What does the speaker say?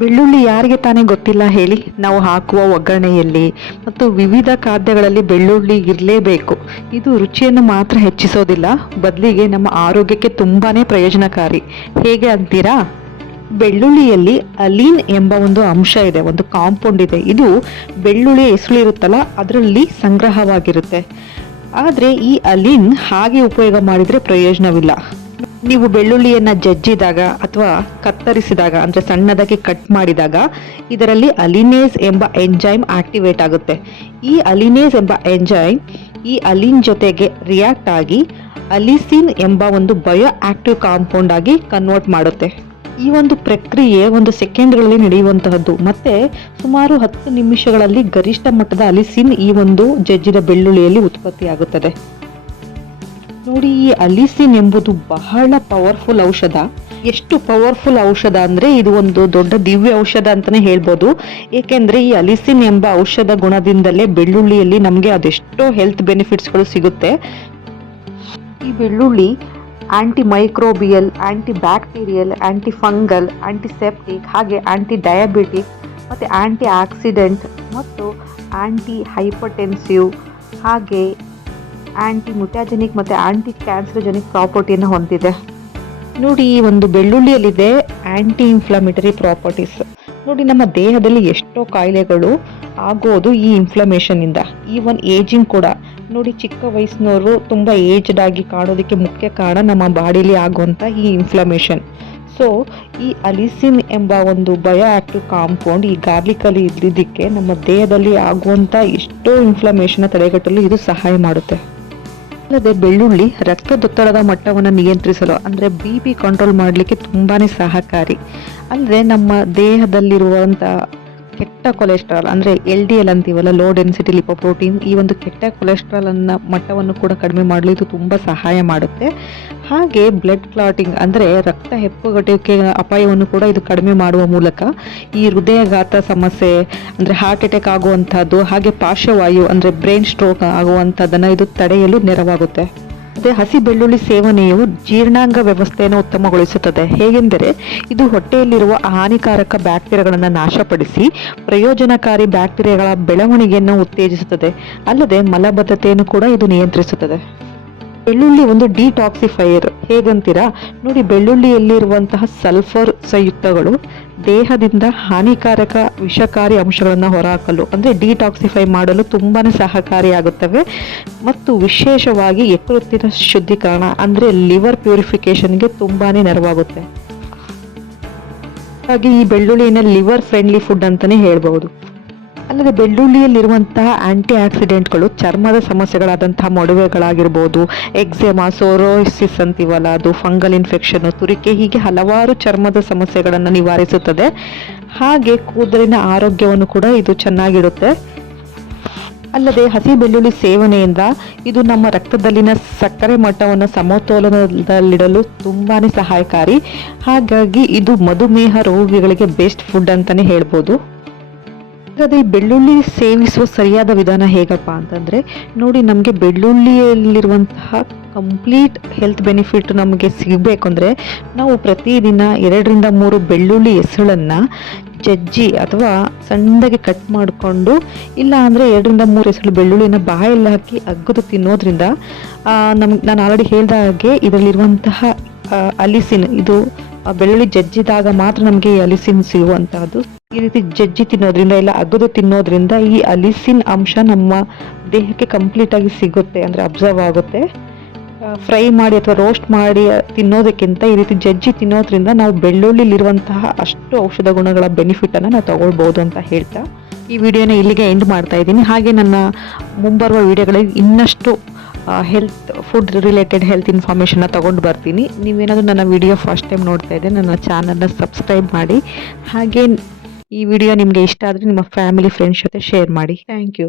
ಬೆಳ್ಳುಳ್ಳಿ ಯಾರಿಗೆ ತಾನೇ ಗೊತ್ತಿಲ್ಲ ಹೇಳಿ. ನಾವು ಹಾಕುವ ಒಗ್ಗರಣೆಯಲ್ಲಿ ಮತ್ತು ವಿವಿಧ ಖಾದ್ಯಗಳಲ್ಲಿ ಬೆಳ್ಳುಳ್ಳಿ ಇರಲೇಬೇಕು. ಇದು ರುಚಿಯನ್ನು ಮಾತ್ರ ಹೆಚ್ಚಿಸೋದಿಲ್ಲ, ಬದಲಿಗೆ ನಮ್ಮ ಆರೋಗ್ಯಕ್ಕೆ ತುಂಬಾನೇ ಪ್ರಯೋಜನಕಾರಿ. ಹೇಗೆ ಅಂತೀರಾ? ಬೆಳ್ಳುಳ್ಳಿಯಲ್ಲಿ ಅಲೀನ್ ಎಂಬ ಒಂದು ಅಂಶ ಇದೆ, ಒಂದು ಕಾಂಪೌಂಡ್ ಇದೆ. ಇದು ಬೆಳ್ಳುಳ್ಳಿ ಹೆಸರು ಇರುತ್ತಲ್ಲ ಅದರಲ್ಲಿ ಸಂಗ್ರಹವಾಗಿರುತ್ತೆ. ಆದರೆ ಈ ಅಲೀನ್ ಹಾಗೆ ಉಪಯೋಗ ಮಾಡಿದರೆ ಪ್ರಯೋಜನವಿಲ್ಲ. ನೀವು ಬೆಳ್ಳುಳ್ಳಿಯನ್ನು ಜಜ್ಜಿದಾಗ ಅಥವಾ ಕತ್ತರಿಸಿದಾಗ ಅಂದರೆ ಸಣ್ಣದಾಗಿ ಕಟ್ ಮಾಡಿದಾಗ ಇದರಲ್ಲಿ ಅಲಿನೇಸ್ ಎಂಬ ಎಂಜೈಮ್ ಆಕ್ಟಿವೇಟ್ ಆಗುತ್ತೆ. ಈ ಅಲಿನೇಸ್ ಎಂಬ ಎಂಜೈಮ್ ಈ ಅಲಿನ್ ಜೊತೆಗೆ ರಿಯಾಕ್ಟ್ ಆಗಿ ಅಲಿಸಿನ್ ಎಂಬ ಒಂದು ಬಯೋ ಆಕ್ಟಿವ್ ಕಾಂಪೌಂಡ್ ಆಗಿ ಕನ್ವರ್ಟ್ ಮಾಡುತ್ತೆ. ಈ ಒಂದು ಪ್ರಕ್ರಿಯೆ 1 ಸೆಕೆಂಡ್ಗಳಲ್ಲಿ ನಡೆಯುವಂತಹದ್ದು. ಮತ್ತೆ ಸುಮಾರು 10 ನಿಮಿಷಗಳಲ್ಲಿ ಗರಿಷ್ಠ ಮಟ್ಟದ ಅಲಿಸಿನ್ ಈ ಒಂದು ಜಜ್ಜಿದ ಬೆಳ್ಳುಳ್ಳಿಯಲ್ಲಿ ಉತ್ಪತ್ತಿಯಾಗುತ್ತದೆ. ನೋಡಿ, ಈ ಅಲಿಸಿನ್ ಎಂಬುದು ಬಹಳ ಪವರ್ಫುಲ್ ಔಷಧ. ಎಷ್ಟು ಪವರ್ಫುಲ್ ಔಷಧ ಅಂದ್ರೆ ಇದು ಒಂದು ದೊಡ್ಡ ದಿವ್ಯ ಔಷಧ ಅಂತಾನೆ ಹೇಳ್ಬೋದು. ಏಕೆಂದ್ರೆ ಈ ಅಲಿಸಿನ್ ಎಂಬ ಔಷಧ ಗುಣದಿಂದಲೇ ಬೆಳ್ಳುಳ್ಳಿಯಲ್ಲಿ ನಮಗೆ ಅದೆಷ್ಟೋ ಹೆಲ್ತ್ ಬೆನಿಫಿಟ್ಸ್ಗಳು ಸಿಗುತ್ತೆ. ಈ ಬೆಳ್ಳುಳ್ಳಿ anti microbial, anti bacterial, aunty fungal, antiseptic, ಹಾಗೆ ಆಂಟಿ ಡಯಾಬಿಟಿಕ್ ಮತ್ತು ಆಂಟಿ ಆಕ್ಸಿಡೆಂಟ್ ಮತ್ತು ಆಂಟಿ ಹೈಪರ್ಟೆನ್ಸಿವ್, ಹಾಗೆ ಆಂಟಿ ಮುಟಾಜೆನಿಕ್ ಮತ್ತು ಆಂಟಿ ಕ್ಯಾನ್ಸರೋಜೆನಿಕ್ ಪ್ರಾಪರ್ಟಿಯನ್ನು ಹೊಂದಿದೆ. ನೋಡಿ, ಈ ಒಂದು ಬೆಳ್ಳುಳ್ಳಿಯಲ್ಲಿದೆ ಆಂಟಿ ಇನ್ಫ್ಲಮೇಟರಿ ಪ್ರಾಪರ್ಟೀಸ್. ನೋಡಿ, ನಮ್ಮ ದೇಹದಲ್ಲಿ ಎಷ್ಟೋ ಕಾಯಿಲೆಗಳು ಆಗೋದು ಈ ಇನ್ಫ್ಲಮೇಷನ್ ಇಂದ. ಈವನ್ ಏಜಿಂಗ್ ಕೂಡ ನೋಡಿ, ಚಿಕ್ಕ ವಯಸ್ಸಿನವರು ತುಂಬ ಏಜ್ಡ್ ಆಗಿ ಕಾಣೋದಕ್ಕೆ ಮುಖ್ಯ ಕಾರಣ ನಮ್ಮ ಬಾಡಿಲಿ ಆಗುವಂಥ ಈ ಇನ್ಫ್ಲಮೇಷನ್. ಸೊ ಈ ಅಲಿಸಿನ್ ಎಂಬ ಒಂದು ಬಯೋ ಆಕ್ಟಿವ್ ಕಾಂಪೌಂಡ್ ಈ ಗಾರ್ಲಿಕಲ್ಲಿ ಇದ್ದಿದ್ದಕ್ಕೆ ನಮ್ಮ ದೇಹದಲ್ಲಿ ಆಗುವಂಥ ಎಷ್ಟೋ ಇನ್ಫ್ಲಮೇಷನ್ ತಡೆಗಟ್ಟಲು ಇದು ಸಹಾಯ ಮಾಡುತ್ತೆ. ಅಲ್ಲದೆ ಬೆಳ್ಳುಳ್ಳಿ ರಕ್ತದೊತ್ತಡದ ಮಟ್ಟವನ್ನು ನಿಯಂತ್ರಿಸಲು ಅಂದರೆ BP ಕಂಟ್ರೋಲ್ ಮಾಡಲಿಕ್ಕೆ ತುಂಬಾ ಸಹಕಾರಿ. ಅಂದರೆ ನಮ್ಮ ದೇಹದಲ್ಲಿರುವಂಥ ಕೆಟ್ಟ ಕೊಲೆಸ್ಟ್ರಾಲ್ ಅಂದರೆ LDL ಅಂತೀವಲ್ಲ, ಲೋ ಡೆನ್ಸಿಟಿ ಲಿಪೋಪ್ರೋಟೀನ್, ಈ ಒಂದು ಕೆಟ್ಟ ಕೊಲೆಸ್ಟ್ರಾಲ್ ಅನ್ನ ಮಟ್ಟವನ್ನು ಕೂಡ ಕಡಿಮೆ ಮಾಡಲು ಇದು ತುಂಬ ಸಹಾಯ ಮಾಡುತ್ತೆ. ಹಾಗೆ ಬ್ಲಡ್ ಕ್ಲಾಟಿಂಗ್ ಅಂದರೆ ರಕ್ತ ಹೆಪ್ಪುಗಟ್ಟುವಿಕೆ ಅಪಾಯವನ್ನು ಕೂಡ ಇದು ಕಡಿಮೆ ಮಾಡುವ ಮೂಲಕ ಈ ಹೃದಯಘಾತ ಸಮಸ್ಯೆ ಅಂದರೆ ಹಾರ್ಟ್ ಅಟ್ಯಾಕ್ ಆಗುವಂಥದ್ದು, ಹಾಗೆ ಪಾರ್ಶ್ವವಾಯು ಅಂದರೆ ಬ್ರೈನ್ ಸ್ಟ್ರೋಕ್ ಆಗುವಂಥದ್ದನ್ನು ಇದು ತಡೆಯಲು ನೆರವಾಗುತ್ತೆ. ಮತ್ತೆ ಹಸಿ ಬೆಳ್ಳುಳ್ಳಿ ಸೇವನೆಯು ಜೀರ್ಣಾಂಗ ವ್ಯವಸ್ಥೆಯನ್ನು ಉತ್ತಮಗೊಳಿಸುತ್ತದೆ. ಹೇಗೆಂದರೆ ಇದು ಹೊಟ್ಟೆಯಲ್ಲಿರುವ ಹಾನಿಕಾರಕ ಬ್ಯಾಕ್ಟೀರಿಯಾಗಳನ್ನು ನಾಶಪಡಿಸಿ ಪ್ರಯೋಜನಕಾರಿ ಬ್ಯಾಕ್ಟೀರಿಯಾಗಳ ಬೆಳವಣಿಗೆಯನ್ನು ಉತ್ತೇಜಿಸುತ್ತದೆ. ಅಲ್ಲದೆ ಮಲಬದ್ಧತೆಯನ್ನು ಕೂಡ ಇದು ನಿಯಂತ್ರಿಸುತ್ತದೆ. ಬೆಳ್ಳುಳ್ಳಿ ಒಂದು ಡಿಟಾಕ್ಸಿಫೈಯರ್. ಹೇಗಂತೀರಾ? ನೋಡಿ, ಬೆಳ್ಳುಳ್ಳಿಯಲ್ಲಿರುವಂತಹ ಸಲ್ಫರ್ ಸಂಯುಕ್ತಗಳು ದೇಹದಿಂದ ಹಾನಿಕಾರಕ ವಿಷಕಾರಿ ಅಂಶಗಳನ್ನು ಹೊರಹಾಕಲು ಅಂದರೆ ಡಿಟಾಕ್ಸಿಫೈ ಮಾಡಲು ತುಂಬಾ ಸಹಕಾರಿಯಾಗುತ್ತವೆ. ಮತ್ತು ವಿಶೇಷವಾಗಿ ಯಕೃತ್ತಿನ ಶುದ್ಧೀಕರಣ ಅಂದರೆ ಲಿವರ್ ಪ್ಯೂರಿಫಿಕೇಷನ್ಗೆ ತುಂಬಾ ನೆರವಾಗುತ್ತೆ. ಹಾಗೆ ಈ ಬೆಳ್ಳುಳ್ಳಿನ ಲಿವರ್ ಫ್ರೆಂಡ್ಲಿ ಫುಡ್ ಅಂತಲೇ ಹೇಳ್ಬಹುದು. ಅಲ್ಲದೆ ಬೆಳ್ಳುಳ್ಳಿಯಲ್ಲಿರುವಂತಹ ಆಂಟಿ ಆಕ್ಸಿಡೆಂಟ್ಗಳು ಚರ್ಮದ ಸಮಸ್ಯೆಗಳಾದಂತಹ ಮೊಡವೆಗಳಾಗಿರ್ಬೋದು, ಎಕ್ಸೆಮಾ, ಸೋರೋಸಿಸ್ ಅಂತೀವಲ್ಲ ಅದು, ಫಂಗಲ್ ಇನ್ಫೆಕ್ಷನ್, ತುರಿಕೆ, ಹೀಗೆ ಹಲವಾರು ಚರ್ಮದ ಸಮಸ್ಯೆಗಳನ್ನು ನಿವಾರಿಸುತ್ತದೆ. ಹಾಗೆ ಕೂದಲಿನ ಆರೋಗ್ಯವನ್ನು ಕೂಡ ಇದು ಚೆನ್ನಾಗಿಡುತ್ತೆ. ಅಲ್ಲದೆ ಹಸಿ ಬೆಳ್ಳುಳ್ಳಿ ಸೇವನೆಯಿಂದ ಇದು ನಮ್ಮ ರಕ್ತದಲ್ಲಿನ ಸಕ್ಕರೆ ಮಟ್ಟವನ್ನು ಸಮತೋಲನದಲ್ಲಿಡಲು ತುಂಬಾ ಸಹಾಯಕಾರಿ. ಹಾಗಾಗಿ ಇದು ಮಧುಮೇಹ ರೋಗಿಗಳಿಗೆ ಬೆಸ್ಟ್ ಫುಡ್ ಅಂತಲೇ ಹೇಳ್ಬೋದು. ಹಾಗಾದರೆ ಈ ಬೆಳ್ಳುಳ್ಳಿ ಸೇವಿಸುವ ಸರಿಯಾದ ವಿಧಾನ ಹೇಗಪ್ಪ ಅಂತಂದರೆ, ನೋಡಿ, ನಮಗೆ ಬೆಳ್ಳುಳ್ಳಿಯಲ್ಲಿರುವಂತಹ ಕಂಪ್ಲೀಟ್ ಹೆಲ್ತ್ ಬೆನಿಫಿಟ್ ನಮಗೆ ಸಿಗಬೇಕು ಅಂದರೆ ನಾವು ಪ್ರತಿದಿನ 2ರಿಂದ 3 ಬೆಳ್ಳುಳ್ಳಿ ಎಸಳನ್ನು ಜಜ್ಜಿ ಅಥವಾ ಸಣ್ಣದಾಗಿ ಕಟ್ ಮಾಡಿಕೊಂಡು, ಇಲ್ಲ ಅಂದರೆ 2ರಿಂದ 3 ಎಸಳು ಬೆಳ್ಳುಳ್ಳಿನ ಬಾಯಲ್ಲಿ ಹಾಕಿ ಅಗ್ದು ತಿನ್ನೋದ್ರಿಂದ ನಾನು ಆಲ್ರೆಡಿ ಹೇಳಿದ ಹಾಗೆ ಇದರಲ್ಲಿರುವಂತಹ ಅಲಿಸಿನ್, ಇದು ಬೆಳ್ಳುಳ್ಳಿ ಜಜ್ಜಿದಾಗ ಮಾತ್ರ ನಮಗೆ ಈ ಅಲಿಸಿನ್ ಸಿಗುವಂತಹದ್ದು. ಈ ರೀತಿ ಜಜ್ಜಿ ತಿನ್ನೋದ್ರಿಂದ ಇಲ್ಲ ಅಗದು ತಿನ್ನೋದ್ರಿಂದ ಈ ಅಲಿಸಿನ್ ಅಂಶ ನಮ್ಮ ದೇಹಕ್ಕೆ ಕಂಪ್ಲೀಟ್ ಆಗಿ ಸಿಗುತ್ತೆ, ಅಂದರೆ ಅಬ್ಸರ್ವ್ ಆಗುತ್ತೆ. ಫ್ರೈ ಮಾಡಿ ಅಥವಾ ರೋಸ್ಟ್ ಮಾಡಿ ತಿನ್ನೋದಕ್ಕಿಂತ ಈ ರೀತಿ ಜಜ್ಜಿ ತಿನ್ನೋದ್ರಿಂದ ನಾವು ಬೆಳ್ಳುಳ್ಳಿಲಿರುವಂತಹ ಅಷ್ಟು ಔಷಧ ಗುಣಗಳ ಬೆನಿಫಿಟನ್ನು ನಾವು ತಗೊಳ್ಬೋದು ಅಂತ ಹೇಳ್ತಾ ಈ ವಿಡಿಯೋನ ಇಲ್ಲಿಗೆ ಎಂಡ್ ಮಾಡ್ತಾ ಇದ್ದೀನಿ. ಹಾಗೆ ನನ್ನ ಮುಂಬರುವ ವಿಡಿಯೋಗಳಲ್ಲಿ ಇನ್ನಷ್ಟು ಫುಡ್ ರಿಲೇಟೆಡ್ ಹೆಲ್ತ್ ಇನ್ಫಾರ್ಮೇಷನ್ನ ತಗೊಂಡು ಬರ್ತೀನಿ. ನೀವೇನಾದರೂ ನನ್ನ ವಿಡಿಯೋ ಫಸ್ಟ್ ಟೈಮ್ ನೋಡ್ತಾ ಇದ್ದರೆ ನನ್ನ ಚಾನಲ್ನ ಸಬ್ಸ್ಕ್ರೈಬ್ ಮಾಡಿ. ಹಾಗೆ ಈ ವಿಡಿಯೋ ನಿಮಗೆ ಇಷ್ಟ ಆದರೆ ನಿಮ್ಮ ಫ್ಯಾಮಿಲಿ ಫ್ರೆಂಡ್ಸ್ ಜೊತೆ ಶೇರ್ ಮಾಡಿ. Thank you.